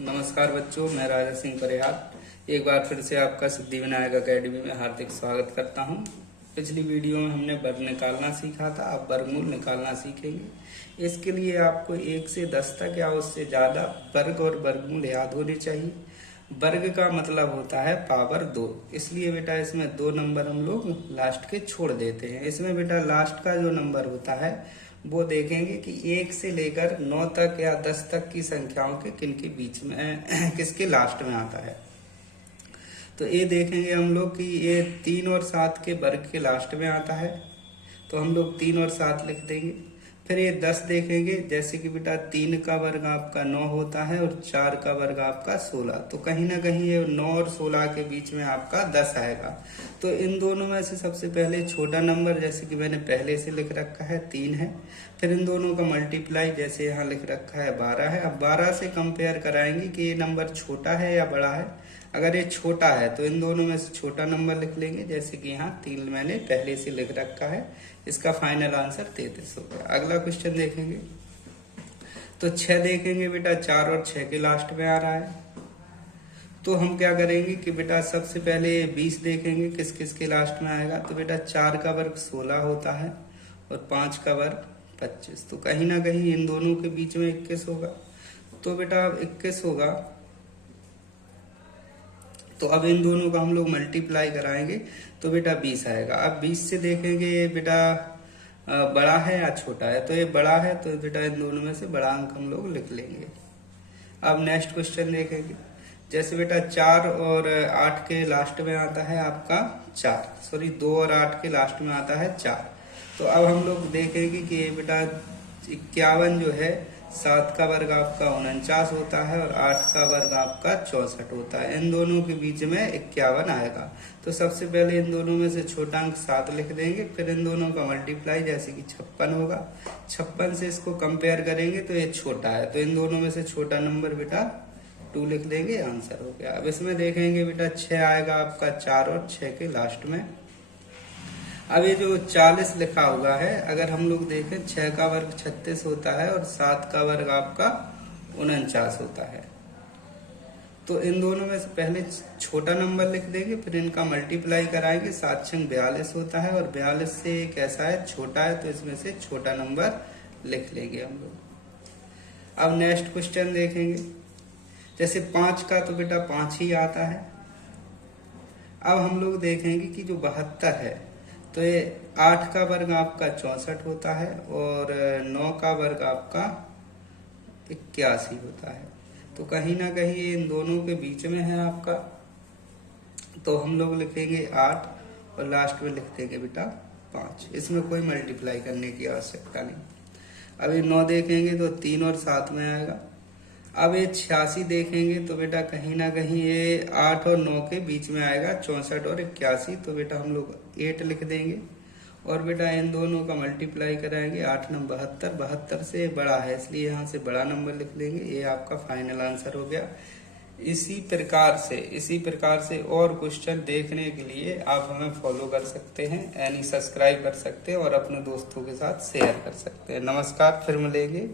नमस्कार बच्चों, मैं राजा सिंह परिहार एक बार फिर से आपका सिद्धि विनायक अकेडमी में हार्दिक स्वागत करता हूं। पिछली वीडियो में हमने वर्ग निकालना सीखा था, अब वर्गमूल निकालना सीखेंगे। इसके लिए आपको 1 से 10 तक या उससे ज़्यादा वर्ग और वर्गमूल याद होने चाहिए। वर्ग का मतलब होता है पावर 2, इसलिए बेटा इसमें 2 नंबर हम लोग लास्ट के छोड़ देते हैं। इसमें बेटा लास्ट का जो नंबर होता है वो देखेंगे कि 1 से लेकर 9 तक या 10 तक की संख्याओं के किन के बीच में किसके लास्ट में आता है। तो ये देखेंगे हम लोग कि ये 3 और 7 के वर्ग के लास्ट में आता है, तो हम लोग 3 और 7 लिख देंगे। फिर ये 10 देखेंगे, जैसे कि बेटा 3 का वर्ग आपका 9 होता है और 4 का वर्ग आपका 16, तो कहीं ना कहीं ये 9 और 16 के बीच में आपका 10 आएगा। तो इन दोनों में से सबसे पहले छोटा नंबर, जैसे कि मैंने पहले से लिख रखा है 3 है। फिर इन दोनों का मल्टीप्लाई, जैसे यहाँ लिख रखा है 12 है। अब 12 से कंपेयर कराएंगे कि ये नंबर छोटा है या बड़ा है। अगर ये छोटा है तो इन दोनों में से छोटा नंबर लिख लेंगे, जैसे कि यहाँ 3 मैंने पहले से लिख रखा है। इसका फाइनल आंसर 33 हो गया। अगला क्वेश्चन देखेंगे तो 6 देखेंगे बेटा 4 और 6 के लास्ट में आ रहा है। तो हम क्या करेंगे कि बेटा सबसे पहले 20 देखेंगे किस किस के लास्ट में आएगा। तो बेटा 4 का वर्ग 16 होता है और 5 का वर्ग 25, तो कहीं ना कहीं इन दोनों के बीच में 21 होगा। तो बेटा 21 होगा, तो अब इन दोनों का हम लोग मल्टीप्लाई कराएंगे तो बेटा 20 आएगा। अब 20 से देखेंगे ये बेटा बड़ा है या छोटा है, तो ये बड़ा है, तो बेटा इन दोनों में से बड़ा अंक हम लोग लिख लेंगे। अब नेक्स्ट क्वेश्चन देखेंगे, जैसे बेटा 4 और 8 के लास्ट में आता है आपका 2 और 8 के लास्ट में आता है 4। तो अब हम लोग देखेंगे कि ये बेटा 51 जो है, 7 का वर्ग आपका 49 होता है और 8 का वर्ग आपका 64 होता है। इन दोनों के बीच में 51 आएगा। तो सबसे पहले इन दोनों में से छोटा अंक 7 लिख देंगे, फिर इन दोनों का मल्टीप्लाई, जैसे कि 56 होगा। 56 से इसको कंपेयर करेंगे तो ये छोटा है, तो इन दोनों में से छोटा नंबर बेटा 2 लिख देंगे, आंसर हो गया। अब इसमें देखेंगे बेटा 6 आएगा आपका 4 और 6 के लास्ट में। अब ये जो 40 लिखा हुआ है, अगर हम लोग देखें 6 का वर्ग 36 होता है और 7 का वर्ग आपका 49 होता है। तो इन दोनों में से पहले छोटा नंबर लिख देंगे, फिर इनका मल्टीप्लाई कराएंगे। 7 छंग 42 होता है और 42 से कैसा है, छोटा है, तो इसमें से छोटा नंबर लिख लेंगे हम लोग। अब नेक्स्ट क्वेश्चन देखेंगे, जैसे 5 का तो बेटा 5 ही आता है। अब हम लोग देखेंगे कि जो 72 है, तो ये 8 का वर्ग आपका 64 होता है और 9 का वर्ग आपका 81 होता है। तो कहीं ना कहीं ये इन दोनों के बीच में है आपका, तो हम लोग लिखेंगे 8 और लास्ट में लिख देंगे बेटा 5। इसमें कोई मल्टीप्लाई करने की आवश्यकता नहीं। अब ये 9 देखेंगे तो 3 और 7 में आएगा। अब ये 86 देखेंगे तो बेटा कहीं ना कहीं ये 8 और 9 के बीच में आएगा, 64 और 81, तो बेटा हम लोग 8 लिख देंगे और बेटा इन दोनों का मल्टीप्लाई कराएंगे। 8 9 72, 72 से बड़ा है, इसलिए यहाँ से बड़ा नंबर लिख लेंगे। ये आपका फाइनल आंसर हो गया। इसी प्रकार से और क्वेश्चन देखने के लिए आप हमें फॉलो कर सकते हैं, यानी सब्सक्राइब कर सकते हैं और अपने दोस्तों के साथ शेयर कर सकते हैं। नमस्कार, फिर मिलेंगे।